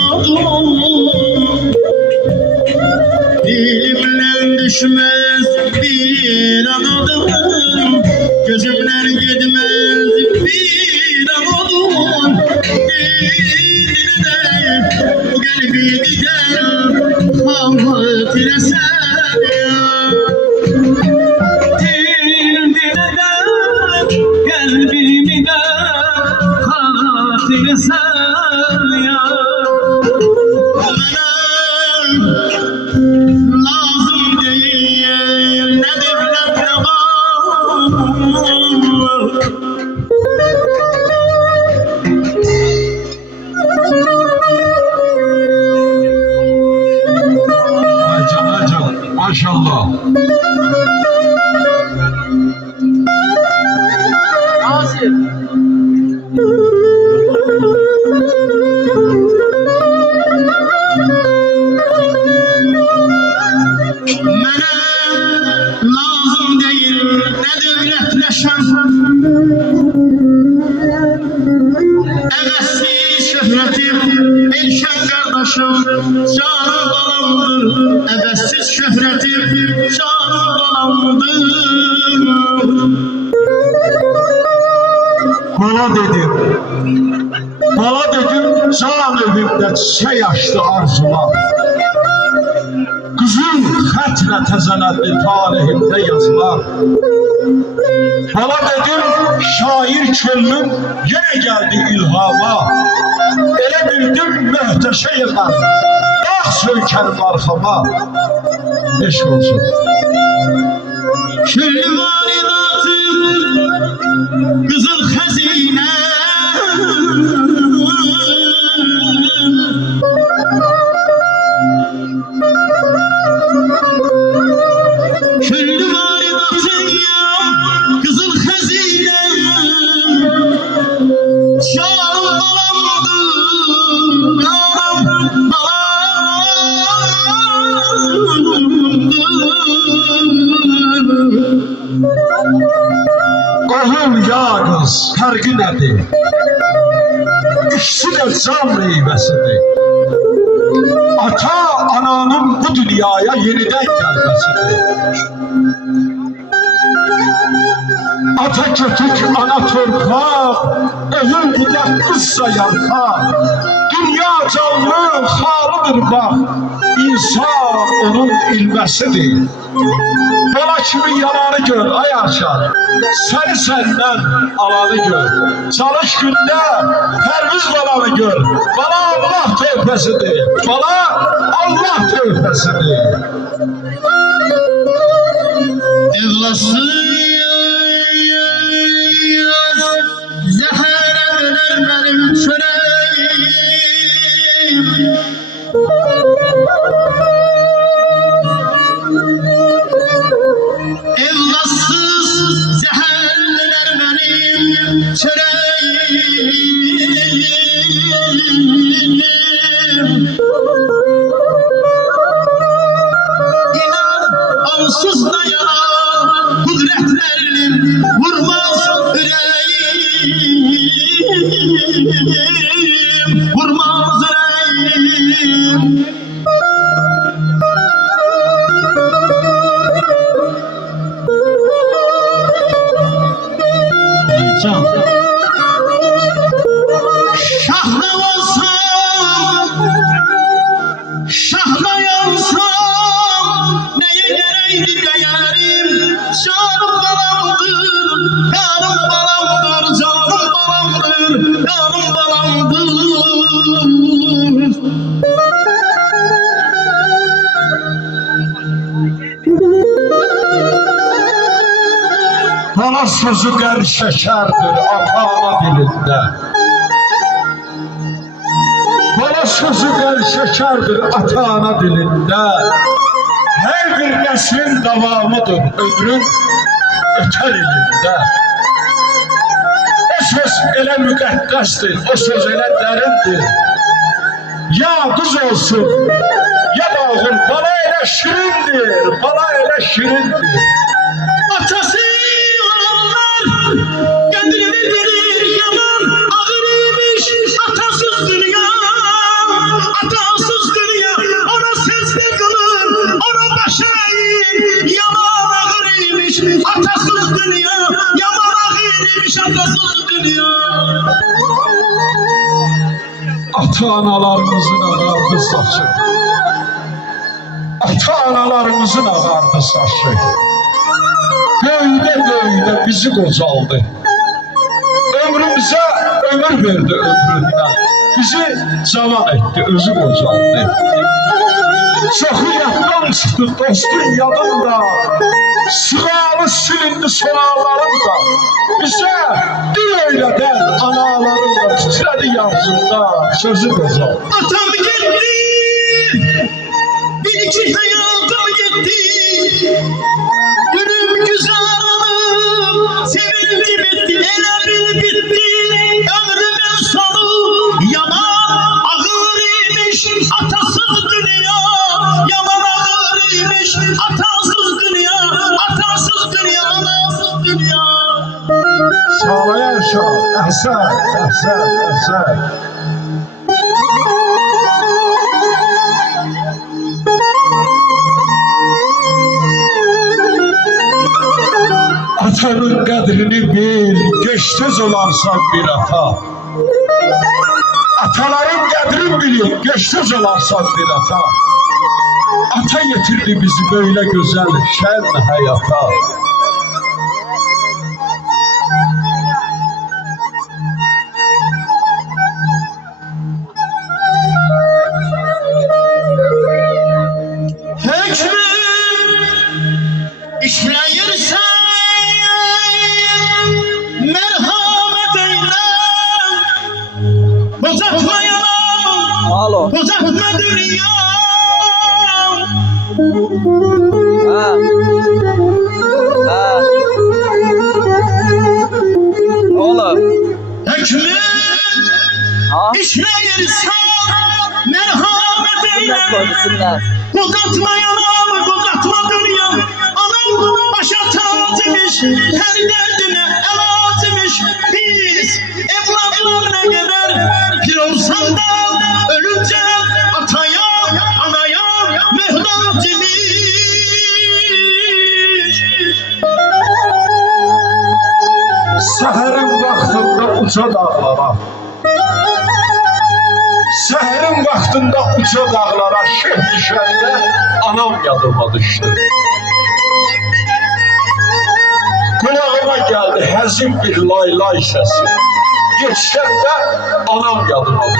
anladım. Dilimden düşmez bir anladım. Gözümden gitmez bir anladım. Diline de bu kalbi gider havut ile sen ya. Diline de kalbimi de havut ile sen ya. Lazım değil ne devlet ne Acaba maşallah. Asif. Mənə lazım değil ne devlet ne şan. Əvəzsiz şöhretim Elşən qardaşım canım balamdır. Əvəzsiz şöhretim canım balamdır. Bala dedim, can evimde çiçek açtı arzular. Kızıl xətlə təzələdi talihimdə yazılar. Bala dedim, şair könlüm yenə gəldi ilhama. Elə bildim möhtəşə yığar, dağ söykərim arxama. Eşq olsun. Küllü varidatı kızıl hazine. Küllü varidatı ya kızıl hazine. Canım balamdı, canım balamdı. Oğul ya qız, fərqi nədir? İkisi də can meyvəsidir. Ata ananın bu dünyaya yenidən gəlməsidir. Ata kötük, ana torpaq, oğul budaq, qızsa yarpaq. Dünya canlı, xalıdır bax, insan onun ilməsidir. Bala kimi yalanı gör, ay Arşad, səni səndən alanı gör. Çalış gündə Pərviz balanı gör, bala Allah tövbəsidir, bala Allah tövbəsidir. Evlasız zəhərə dönər mənim çörəyim. Evlatsız zəhər dönər mənim çörəyim. İnan onsuz da yalan kudretlerinin vurmaz yüreğim, vurmaz yüreğim. Can. Şahla olsam, şahla yansam, neye gereydi değerim? Canım balamdır, canım balamdır, canım balamdır, canım balamdır. Bana sözü qər şəkərdir ata-ana dilində. Bana sözü qər şəkərdir ata-ana dilində. Hər bir nəslin davamıdır ömrün ötər ilində. O söz elə müqəddəsdir, o söz elə dərindir. Ya qız olsun, ya da oğul, bana elə şirindir, bana elə şirindir. Atası olanlar kendini bilir yaman, ağır imiş atasız dünya. ata-analarımızın ağardı saçı. Ata-analarımızın ağardı saçı. Böyüdə bizi qocaldı. Ömrümüzə ömür verdi ömründən. Bizi cavan etdi, özü qocaldı. Çoxu yaddan çıxdı dostun yadında. Sığalı silindi sonarlarında. Bizə dil öylədən analarında titrədi yarzında. Sözü qocaldı. Atam gitti, bir iki hayatım gitti. Gülüm güzelim, sevildi bitti, ele bir bitti. Ömrümün sonu yaman ağır imiş, atasız dünya. Yaman ağır imiş, atasız dünya, atasız dünya, anasız dünya. Sağlayan şah, əhsən, əhsən, əhsən. Atanın qədrini bil, göç-tez olarsan bir ata. Ataların qədrini bilin, göç-tez olarsan bir ata. Ata getirdi bizi böyle güzel, şen hayata. İşləyirsən, mərhəmət eylə. Uzatmayalım, Alo. uzatma dünya. Ha. Ha. Oğlum. Hükmün Ha. işləyirsən, mərhəmət eylə. Bunlar koydusunlar. Uzatmayalım, uzatma dünya. Anam başa tacimiş, her derdine elacimiş. Biz evlatlar ne kadar bir olsan da ölünce ataya, anaya muhtaç imiş. Səhərin vaxtında uca dağlara, səhərin vaxtında uca dağlara şeh düşəndə anam yadıma düşdü. Kulağıma geldi həzin bir lay lay səsi. Geçəndə anam yadıma düşdü.